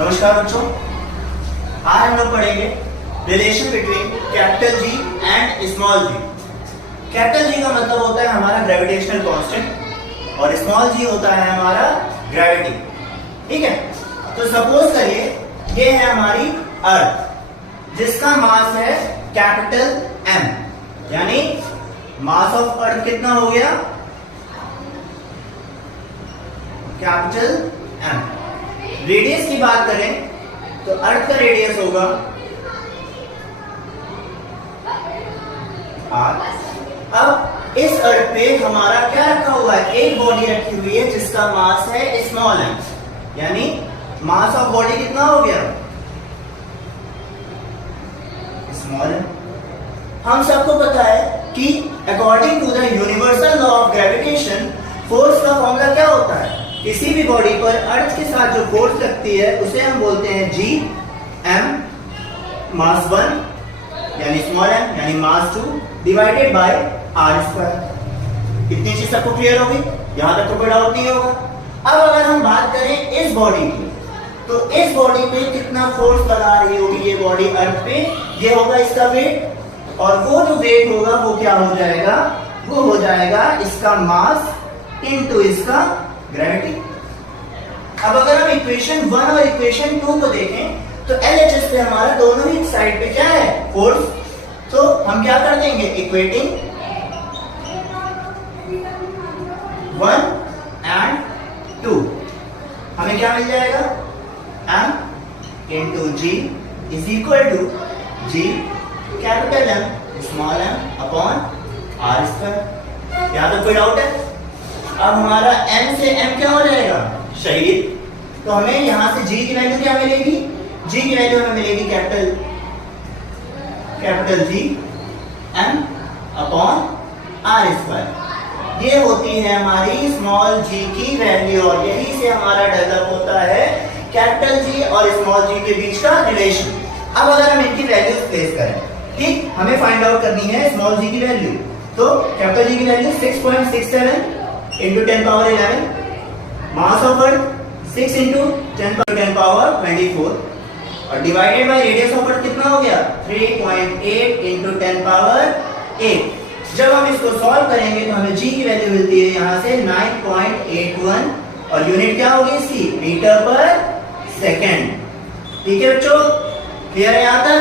नमस्कार बच्चों, आज हम लोग पढ़ेंगे relation between capital G and small G. Capital G का मतलब होता है हमारा ग्रेविटेशनल कांस्टेंट और स्मॉल जी होता है हमारा ग्रेविटी। ठीक है, तो सपोज करिए ये है हमारी अर्थ जिसका मास है कैपिटल एम, यानी मास ऑफ अर्थ कितना हो गया? Capital M. रेडियस की बात करें तो अर्थ का रेडियस होगा आर। अब इस अर्थ पे हमारा क्या रखा हुआ है? एक बॉडी रखी हुई है जिसका मास है स्मॉल एम, यानी मास ऑफ बॉडी कितना हो गया? Small M. हम सबको पता है कि according to the universal law of gravitation force का फॉर्मूला क्या होता है? किसी भी बॉडी पर अर्थ के साथ जो फोर्स लगती है उसे हम बोलते हैं जी एम मास 1 यानी स्मॉल एम यानी मास 2 डिवाइडेड बाय आर स्क्वायर। इतनी चीज सबको क्लियर होगी? यहां तक तो कोई डाउट नहीं होगा। अब अगर हम बात करें इस बॉडी की, तो इस बॉडी पे कितना फोर्स लगा रही होगी ये बॉडी अर्थ पे? ये होगा इसका वेट, और वो जो वेट होगा वो क्या हो जाएगा? वो हो जाएगा इसका मास इनटू इसका ग्रेविटी। अब अगर हम इक्वेशन 1 और इक्वेशन 2 को देखें तो LHS पे हमारा दोनों ही साइड पे क्या है? फोर्स। तो हम क्या कर देंगे? इक्वेटिंग 1 एंड 2, हमें क्या मिल जाएगा? M into G is equal to G capital M small M upon R square. यहां तक कोई डाउट है? अब हमारा m से m क्या हो जाएगा? शरीर। तो हमें यहां से g की वैल्यू क्या मिलेगी? g की वैल्यू हमें मिलेगी capital G m upon R square. ये होती है हमारी स्मॉल g की वैल्यू, और यही से हमारा डेवलप होता है कैपिटल G और स्मॉल g के बीच का रिलेशन। अब अगर हम इनकी वैल्यूज प्लेस करें, ठीक, हमें फाइंड आउट करनी है स्मॉल g की वैल्यू। तो कैपिटल G की value 6.67 into 10 power 11, mass of earth 6 into 10 power 24, और divided by radius of earth कितना हो गया? 3.8 into 10 power 8। जब हम इसको सॉल्व करेंगे तो हमें g की वैल्यू मिलती है यहां से 9.81, और यूनिट क्या होगी इसकी? मीटर पर सेकेंड। ठीक है बच्चों, क्लियर है यहां तक?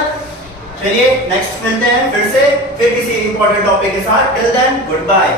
चलिए नेक्स्ट मिलते हैं फिर किसी इंपॉर्टेंट टॉपिक के साथ। Till then good bye.